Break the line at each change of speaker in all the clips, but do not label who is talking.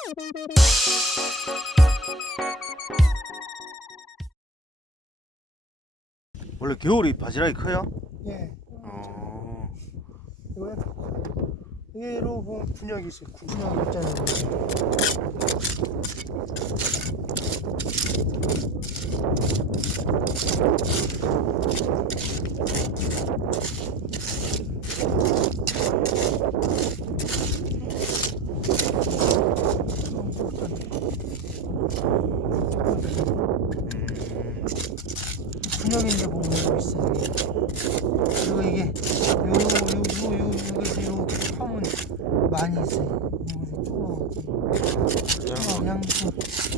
원래 겨울이 바지락이 커요?
예.
어.
이거야 더 커요. 얘로 보면 분역이 있어요. 분역이 있잖아요. 분역인데 보면 이거 있어요. 그리고 이게 여기서 이렇게 파면 많이 있어요. 여기서 조그맣게 양쪽.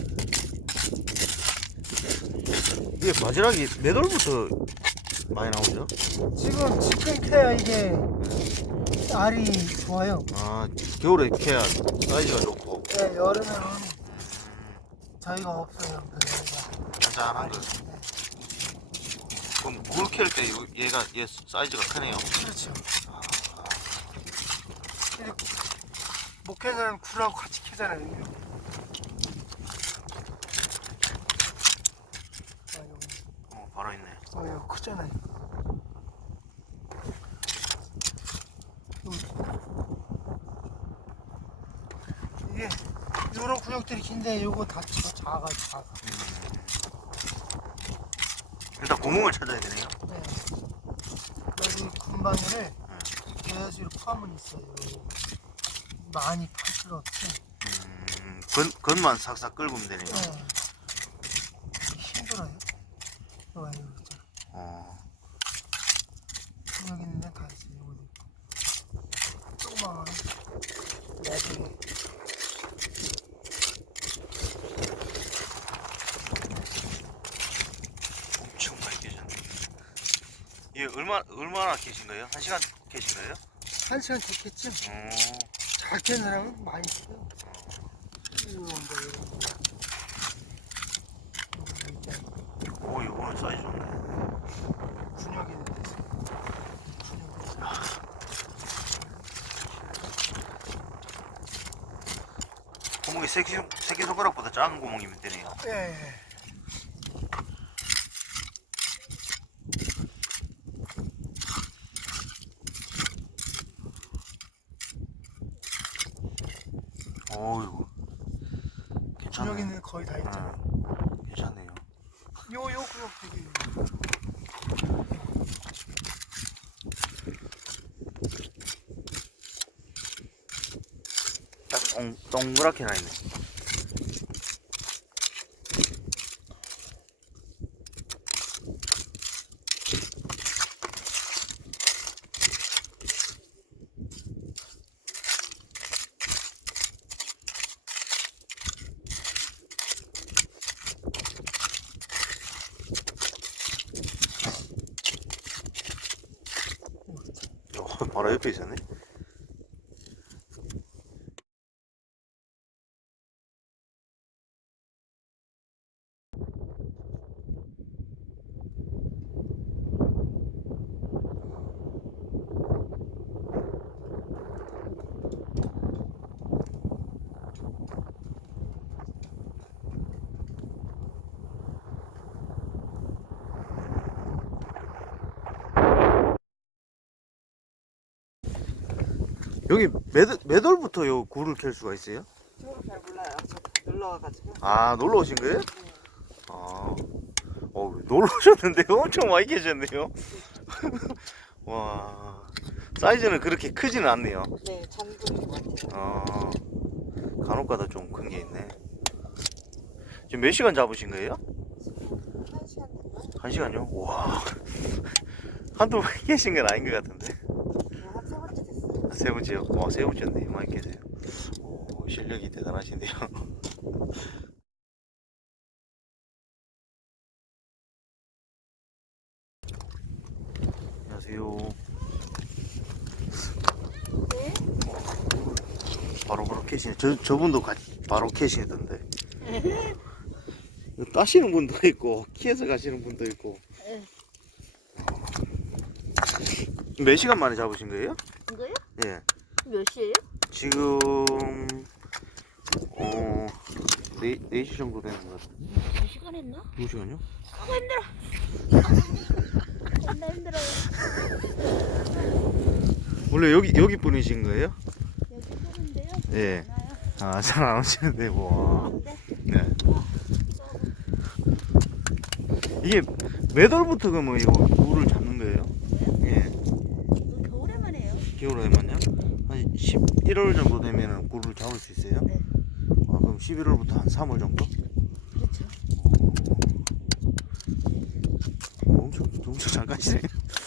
이게 바지락이 몇 월부터 많이 나오죠?
지금 캐야 이게 알이 좋아요.
아, 겨울에 캐야 사이즈가 좋고
네, 여름에는 저희가 없어요.
짠짠한 거. 그럼 굴 캘 때 얘 사이즈가 크네요.
그렇죠. 목회사는 굴하고 같이 캐잖아요.
바로 있네.
이거 크잖아요. 이게 요런 구역들이 긴데 요거 다 작아.
일단 구멍을 찾아야 되네요.
네. 여기 군바늘을 계속 이렇게 파면 있어요. 많이 팔 필요 없이.
건만 싹싹 긁으면 되네요.
네. 힘들어요. 여기 있잖아. 여기 있는데 다 있어요. 여기 조그마한 나중에.
엄청 많이 계셨네. 이게 얼마나 계신 거예요? 1시간 계신 거예요?
1시간 됐겠죠? 잘 캐는 사람은 많이 있어요.
오, 이거는 사이즈 좋네.
분역이 있는데.
구멍이 새끼손가락보다 작은 구멍이면 되네요.
예.
어이구, 괜찮네.
분역이는 거의 다 있죠.
괜찮네요.
요 구역 되게.
딱 동그랗게 나 있네. 바로 옆에 있었네. 여기 몇 월부터 요 굴을 캘 수가 있어요?
저는 잘 몰라요. 저 놀러 와가지고.
아, 놀러 오신 거예요? 아, 놀러 오셨는데요? 엄청 많이 계셨네요. 와, 사이즈는 그렇게 크지는 않네요.
네, 전분인 것 같아요.
간혹가다 좀 큰 게 있네. 지금 몇 시간 잡으신 거예요?
1시간 됐나?
1시간요? 와, 한두 번 계신 건 아닌 것 같은데.
한 3번째 됐어요.
세 번째요? 와, 세 번째인데 많이 계세요. 오, 실력이 대단하신데요. 안녕하세요.
네?
바로 캐시네. 저분도 바로 캐시던데. 따시는 분도 있고, 키에서 가시는 분도 있고. 몇 시간 만에 잡으신 거예요?
이거요?
예.
몇 시에요?
지금, 4시 정도 되는 것 같아요.
2시간 했나?
2시간요?
아고 힘들어. 겁나 힘들어요.
원래 여기 분이신 거예요?
여기 사는데요.
예.
많아요.
아, 잘 안 오시는데 뭐.
근데
네. 이게 몇 월부터 그러면 이거 굴을 잡는 거예요? 예.
이거 겨울에만 해요.
겨울에만요? 한 11월 정도 되면은 굴을 잡을 수 있어요?
네.
아, 그럼 11월부터 한 3월 정도?
그렇죠.
엄청 잠깐이네.